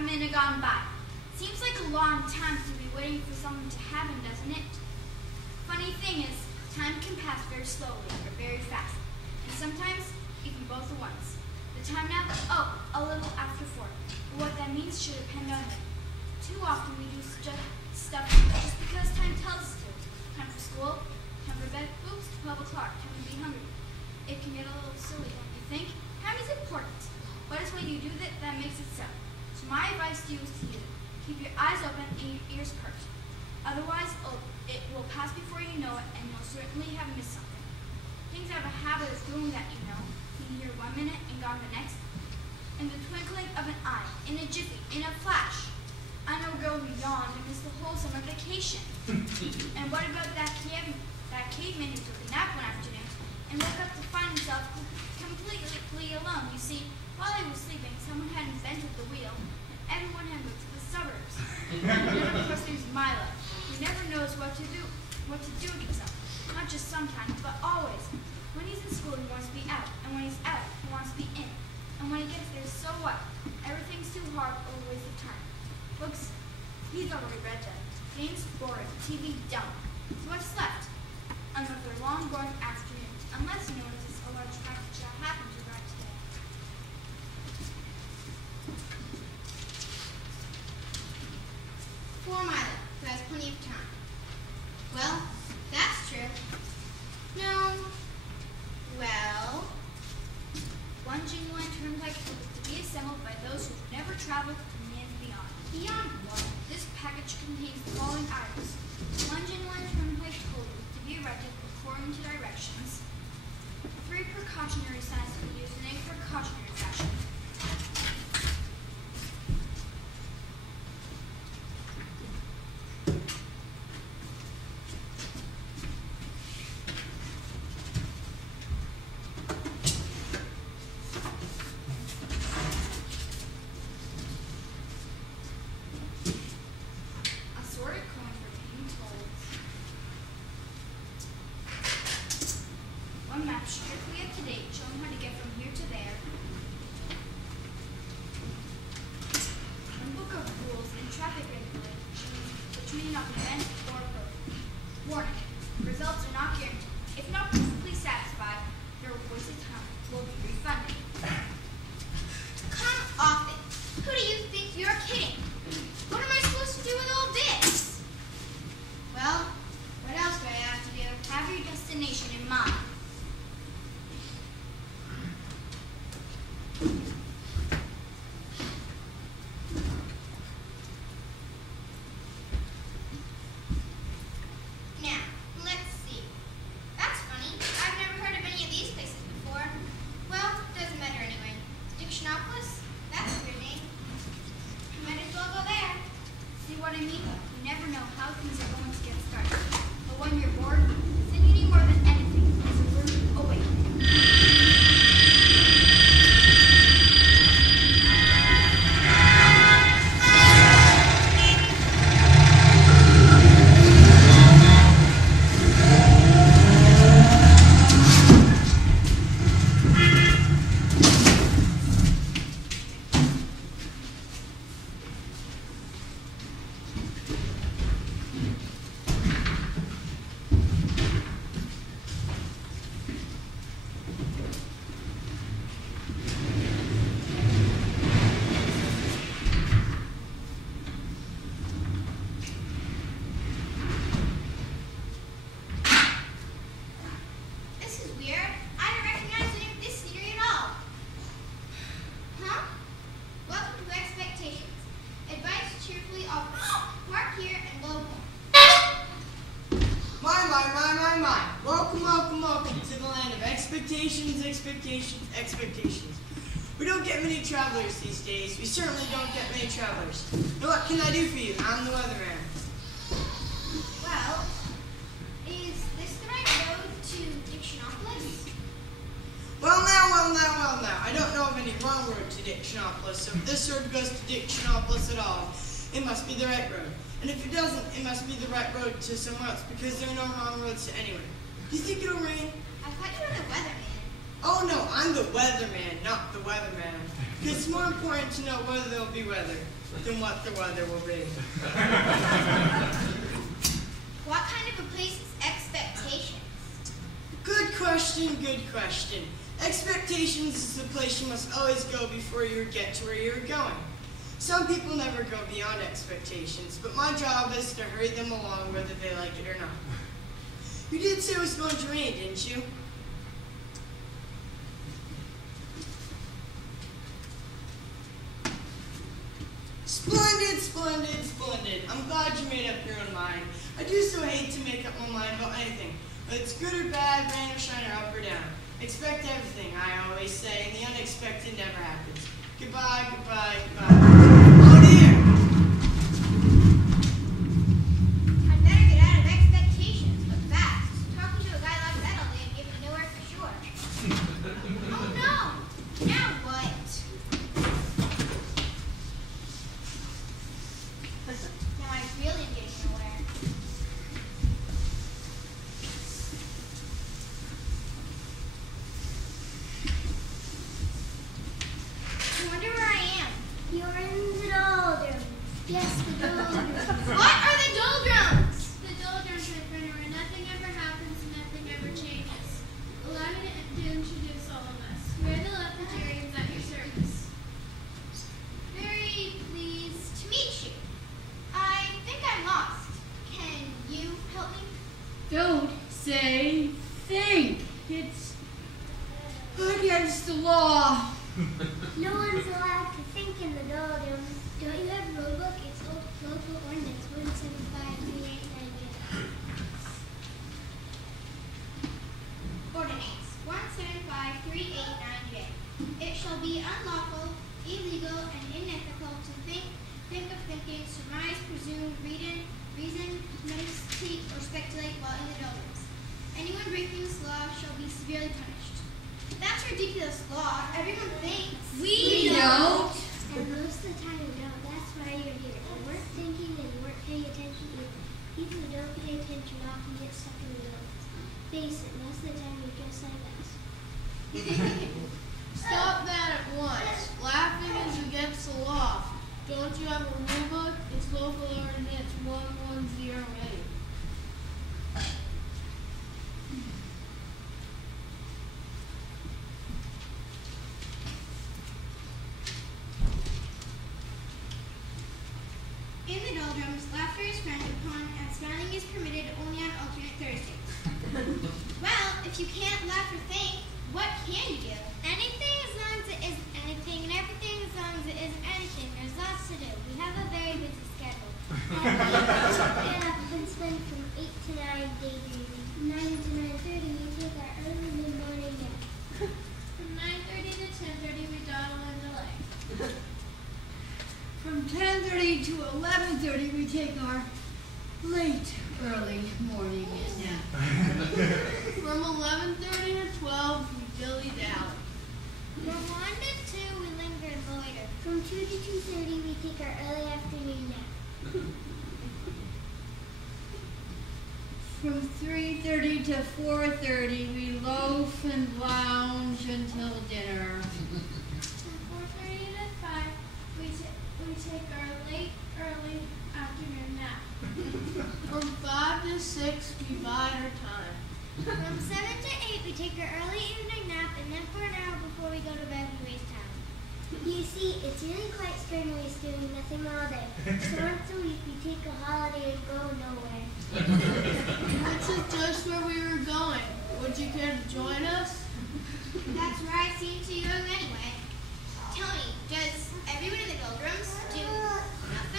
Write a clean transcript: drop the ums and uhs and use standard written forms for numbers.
a minute gone by. Seems like a long time to be waiting for something to happen, doesn't it? Funny thing is, time can pass very slowly or very fast, and sometimes even both at once. The time now? Oh, a little after 4. But what that means should depend on me. Too often we do stuff just because time tells us to. Time for school, time for bed, oops, 12 o'clock, time to be hungry. It can get a little silly, don't you think? Time is important. What is when you do that makes it so? So my advice to you is to use it. Keep your eyes open and your ears perked. Otherwise, it will pass before you know it, and you'll certainly have missed something. Things have a habit of doing that, you know. Being here 1 minute and gone the next. In the twinkling of an eye, in a jiffy, in a flash. I know a girl who yawned and missed the whole summer vacation. And what about that caveman who took a nap one afternoon and woke up to find himself completely alone? You see, while he was sleeping, someone had invented the wheel, and everyone had moved to the suburbs. And then, of course, there's Milo, who never knows what to do with himself. Not just sometimes, but always. When he's in school, he wants to be out, and when he's out, he wants to be in. And when he gets there, so what? Everything's too hard or a waste of time. Books, he's already read them. Games, boring. TV, dumb. So what's left? Another long, boring afternoon, unless he notices a large package that happened to arrive today. 4 Milo, who has plenty of time. Well, that's true. No. Well, One genuine turnpike to be assembled by those who've never traveled from the end beyond. beyond what? This package contains the following items. One genuine turnpike tollbooth to be erected according to directions. 3 precautionary signs to be used in a precautionary fashion. Assorted coins for paying tolls. 1 map strictly up to date, showing how to get from here to there. 1 book of rules and traffic regulations, which may not prevent or prohibit. Warning: results are not guaranteed. If not perfectly satisfied, your wasted time will be refunded. Come off it. Who do you think you're kidding? What am I supposed to do with all this? Well, what else do I have to do? Have your destination in mind. Now, let's see. That's funny. I've never heard of any of these places before. Well, doesn't matter anyway. Dictionopolis? That's a weird name. Might as well go there. See what I mean? You never know how things are going to get started. But when you're bored, then you need more than anything is a rude awakening. This is weird. I don't recognize any of this scenery at all. Huh? Welcome to Expectations. Advice cheerfully offered. Park here and blow more. My. Welcome to the land of expectations. We don't get many travelers these days. We certainly don't get many travelers. Now what can I do for you? I'm the weatherman. Well, is this the right road to Dictionopolis? Well now. I don't know of any wrong road to Dictionopolis, so if this road goes to Dictionopolis at all, it must be the right road. And if it doesn't, it must be the right road to somewhere else, because there are no wrong roads to anywhere. Do you think it'll rain? I thought you were the weatherman. Oh no, I'm the weatherman, not the weatherman. It's more important to know whether there'll be weather than what the weather will be. What kind of a place is Expectations? Good question, good question. Expectations is the place you must always go before you get to where you're going. Some people never go beyond expectations, but my job is to hurry them along whether they like it or not. You did say it was going to rain, didn't you? Splendid, splendid, splendid. I'm glad you made up your own mind. I do so hate to make up my mind about anything, whether it's good or bad, rain or shine, or up or down. Expect everything, I always say, and the unexpected never happens. Goodbye, goodbye, goodbye. Oh dear! I'd better get out of Expectations, but fast. Talking to a guy like that all day would get me nowhere for sure. Oh no! Now what? Now I really am getting nowhere. I wonder where I am. You're in the doldrums. Yes, the doldrums. What are the doldrums? The doldrums, my friend, where nothing ever happens and nothing ever changes. Allow me to introduce all of us. We are the Leopardarians at your service. Very pleased to meet you. I think I'm lost. Can you help me? Don't say think. It's against the law. No one's allowed to think in the doldrums. Don't you have a rule book? It's local ordinance 1753898. Ordinance 1753898. It shall be unlawful, illegal, and unethical to think of thinking, surmise, presume, reason, meditate, or speculate while in the doldrums. Anyone breaking this law shall be severely punished. That's a ridiculous law. Everyone thinks. We don't. And most of the time you don't. That's why you're here. You weren't thinking and you weren't paying attention either. People who don't pay attention often get stuck in the doldrums. Face it, most of the time you're just like us. Stop that at once. Laughing is against the law. Don't you have a rule book? It's local ordinance 1108. In the doldrums, laughter is frowned upon and smiling is permitted only on alternate Thursdays. Well, if you can't laugh or think, what can you do? Anything as long as it isn't anything, and everything as long as it isn't anything. There's lots to do. We have a very busy schedule. Get up and spend from 8 to 9 daydreaming. 9 to 9:30 we take our early mid-morning nap. From 9:30 to 10:30, we dawdle and delay. From 10:30 to 11:30, we take our late, early morning nap. From 11:30 to 12, we dilly-dally. From 1 to 2 we linger and loiter. From 2 to 2:30 we take our early afternoon nap. From 3:30 to 4:30, we loaf and lounge until dinner. From 4:30 to 5, we take our late, early afternoon nap. From 5 to 6, we bide our time. From 7 to 8 we take our early evening nap, and then for an hour before we go to bed we waste time. You see, it's really quite strenuous doing nothing all day. So once a week we take a holiday and go nowhere. This is just where we were going. Would you care to join us? That's where I seem to go anyway. Tell me, does everyone in the doldrums do nothing?